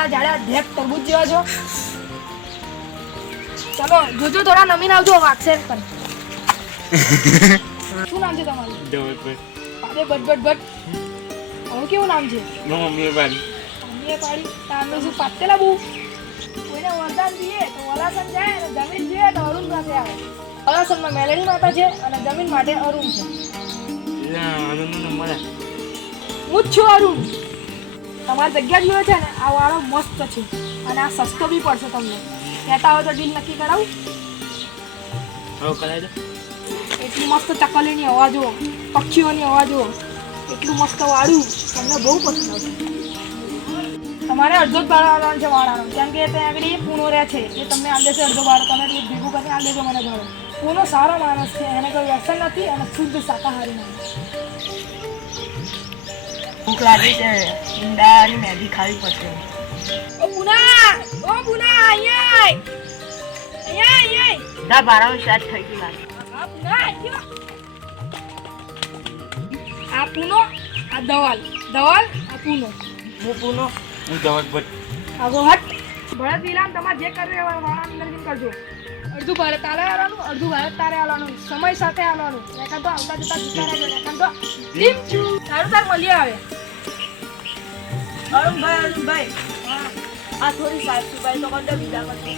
તમારા જાડા ધેક તરબૂચ જેવા છો. ચલો જોજો થોડા નમીન આવજો વાગશે પણ. શું નામ છે તમારું? જવતભાઈ. અરે બટ બટ બટ. હવે કેવું નામ છે? મમ્મીએ પાડી. મમ્મીએ પાડી. તારનું શું પાતેલા બહુ? કોઈને વરદાન દઈએ તો વલાસન જાય અને જમીન જોઈએ તો અરુણ પાસે આવે. વલાસનમાં મેલેડી માતા છે અને જમીન માટે અરુણ છે. આનંદ નંબર હું જ છું અરુણ. તમારી જગ્યા જોઈએ છે ને આ વાળો મસ્ત છે અને આ સસ્તો બી પડશે તમને. કહેતા હોય તો ડીલ નક્કી કરાવું? હવે કરાય દો. એટલી મસ્ત ચકલીની અવાજો, પક્ષીઓની અવાજો, એટલું મસ્ત વાળું તમને બહુ પસંદ આવશે. તમારે અડધો જ ભાડો આવવાનો છે વાળાનો, કેમ કે ત્યાં આગળ પૂનો રહે છે એ તમને આ દેશે અડધો ભાડો. તમે એટલું ભેગું કરીને આ દેજો મને ભાડો. પૂનો સારો માણસ છે, એને કોઈ વ્યસન નથી અને શુદ્ધ શાકાહારી માણસ. ભૂખ લાગી છે, ઈંડાની મેગી ખાવી પડશે. ઓ પૂના! ઓ પૂના! અહીંયા આય! અહીંયા આય! ના ભારાનું શાક થઈ ગયું લાગે. આ પૂના આવ્યો. આ પૂનો, આ દવાલ. દવાલ, આ પૂનો. હું પૂનો. હું જવતભાઈ. આગો હટ. ભરત વિલામ તમારે જે કરવું એ વાળા અંદર કરજો. અડધું ભારત તારે આવવાનું, અડધું ભારત તારે આવવાનું. સમય સાથે આવવાનું. રેખા તો આવતા જતા જતા રહેજો. રેખા તો ટીમ છું. તારું તાર મળી આવે. અરુણભાઈ આ થોડી સાફસફાઈ તો કરજો, બીજા કરતો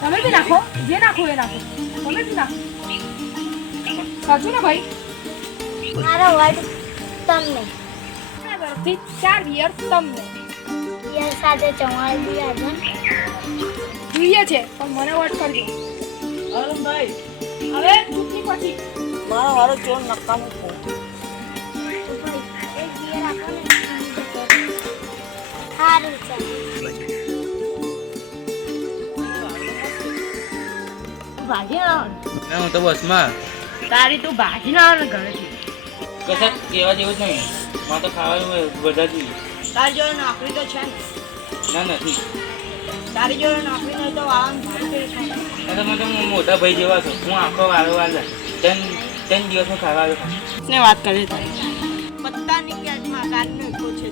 તમે બી નાખો, જે નાખો એ નાખો. તમે બી નાખો. સાચું ને ભાઈ? મારો વર્ડ તમને મારા તરફથી 4 યર તમને યર સાથે 44 આગળ જોઈએ છે પણ મને વોટ કરજો. અરુણભાઈ હવે ચૂંટણી પછી મારો વારો ચોર નકામો છે. તો ભાઈ એક યર આપો ને સારું છે. ભાગી ના ના હું તો બસમાં. તારી તું ભાગી ના આવે ઘરેથી. કશા કહેવા જેવું જ નહીં. મારે તો ખાવાનું હોય બધા જોઈએ. તારી જોડે નોકરી તો છે ને? ના નથી. તારી જોડે નોકરી નહીં તો વાળાને ભાગ કરી ખાય. તમે તો મોટા ભાઈ જેવા છો. હું આખો વારો વાળા ત્રણ દિવસમાં ખાવા આવ્યો. ને વાત કરી તારી પત્તાની કેચમાં કાઢનો એટલો છે.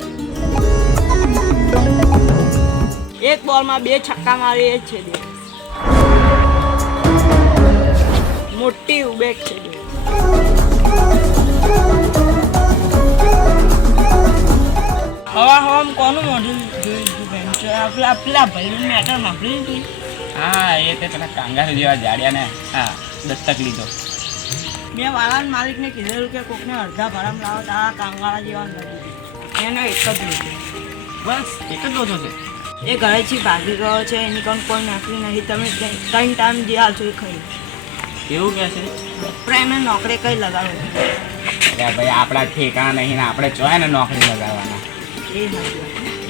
એક બોલમાં 2 છક્કા મારી એ જ છે. મોટી ઉબેક છે. હવા કોનું મોઢું જોયું પેલા ભાઈ મેટર નોકરી હતી. હા એ તે પેલા કાંગારૂ જેવા જાડ્યા ને હા દસ્તક લીધો. મેં વાળાના માલિકને કીધેલું કે કોકને અડધા ભાડામાં લાવો તારા કાંગાળા જેવા નથી. એને એક જ લીધું. બસ એક જ ઓછો છે. એ ઘરેથી ભાગી ગયો છે, એની કોઈ નોકરી નથી. તમે 3 ટાઈમ જે હાલશો એ ખાઈ. એવું કે છે? પ્રેમે નોકરી કઈ લગાડો અરે ભાઈ આપણા ઠેકાણા નહીં ને આપણે ચોય ને નોકરી લગાડવાના. એ નથી.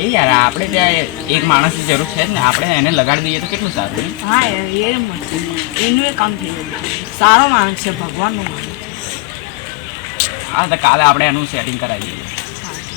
એ યાર આપણે ત્યાં એક માણસની જરૂર છે જ ને, આપણે એને લગાડી દઈએ તો કેટલું સારું નહીં? હા એ મસ્ત એનું એ કામ થઈ ગયું. સારો માણસ છે, ભગવાનનો માણસ. હા તો કાલે આપણે એનું સેટિંગ કરાવી દઈએ.